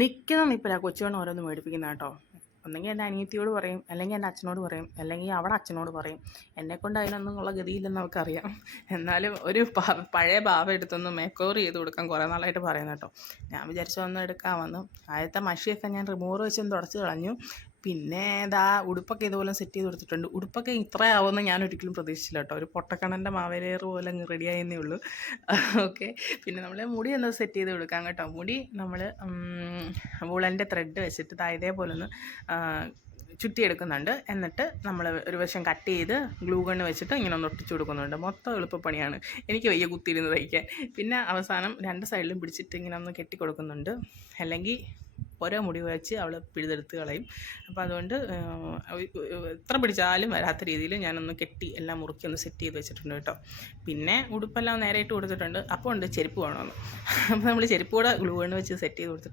നിൽക്കുന്ന നിൽപ്പില്ല കൊച്ചുകൊണ്ട് ഓരോന്ന് മേടിപ്പിക്കുന്ന കേട്ടോ. ഒന്നെങ്കിൽ എൻ്റെ അനിയത്തിയോട് പറയും, അല്ലെങ്കിൽ എൻ്റെ അച്ഛനോട് പറയും, അല്ലെങ്കിൽ അവിടെ അച്ഛനോട് പറയും. എന്നെക്കൊണ്ട് അതിനൊന്നും ഉള്ള ഗതിയില്ലെന്ന് അവർക്കറിയാം. എന്നാലും ഒരു പഴയ ഭാവം എടുത്തൊന്ന് മേക്ക് ഓവർ ചെയ്ത് കൊടുക്കാൻ കുറേ നാളായിട്ട് പറയുന്നത് കേട്ടോ. ഞാൻ വിചാരിച്ചു ഒന്ന് എടുക്കാമെന്ന്. ആദ്യത്തെ മഷിയൊക്കെ ഞാൻ റിമൂവർ വെച്ചൊന്ന് തുടച്ച് കളഞ്ഞു. പിന്നെ ഇതാ ഉടുപ്പൊക്കെ ഇതുപോലെ സെറ്റ് ചെയ്ത് കൊടുത്തിട്ടുണ്ട്. ഉടുപ്പൊക്കെ ഇത്രയാവുമെന്ന് ഞാൻ ഒരിക്കലും പ്രതീക്ഷിച്ചില്ല കേട്ടോ. ഒരു പൊട്ടക്കണ്ണൻ്റെ മാവേലിയർ പോലെ അങ്ങ് റെഡിയായെന്നേ ഉള്ളൂ. ഓക്കെ. പിന്നെ നമ്മൾ മുടി ഒന്ന് സെറ്റ് ചെയ്ത് കൊടുക്കാം കേട്ടോ. മുടി നമ്മൾ വൂളൻ്റെ ത്രെഡ് വെച്ചിട്ട് ഇതേപോലെ ഒന്ന് ചുറ്റിയെടുക്കുന്നുണ്ട്. എന്നിട്ട് നമ്മൾ ഒരു വശം കട്ട് ചെയ്ത് ഗ്ലൂ ഗണ്ണ് വെച്ചിട്ട് ഇങ്ങനെ ഒന്ന് ഒട്ടിച്ചു കൊടുക്കുന്നുണ്ട്. മൊത്തം എളുപ്പപ്പണിയാണ്. എനിക്ക് വയ്യ കുത്തിയിരുന്ന് തയ്ക്കാൻ. പിന്നെ അവസാനം രണ്ട് സൈഡിലും പിടിച്ചിട്ട് ഇങ്ങനെ ഒന്ന് കെട്ടി കൊടുക്കുന്നുണ്ട്. അല്ലെങ്കിൽ ഓരോ മുടി വെച്ച് അവൾ പിഴുതെടുത്ത് കളയും. അപ്പോൾ അതുകൊണ്ട് എത്ര പിടിച്ചാലും വരാത്ത രീതിയിൽ ഞാനൊന്ന് കെട്ടി എല്ലാം മുറുക്കി ഒന്ന് സെറ്റ് ചെയ്ത് വെച്ചിട്ടുണ്ട് കേട്ടോ. പിന്നെ ഉടുപ്പെല്ലാം നേരെ ഇട്ട് കൊടുത്തിട്ടുണ്ട്. അപ്പോൾ ഉണ്ട് ചെരുപ്പ് വേണമെന്ന്. അപ്പോൾ നമ്മൾ ചെരുപ്പ് കൂടെ ഗ്ലൂ ഗണ്ണ് വെച്ച് സെറ്റ് ചെയ്ത് കൊടുത്തിട്ടുണ്ട്.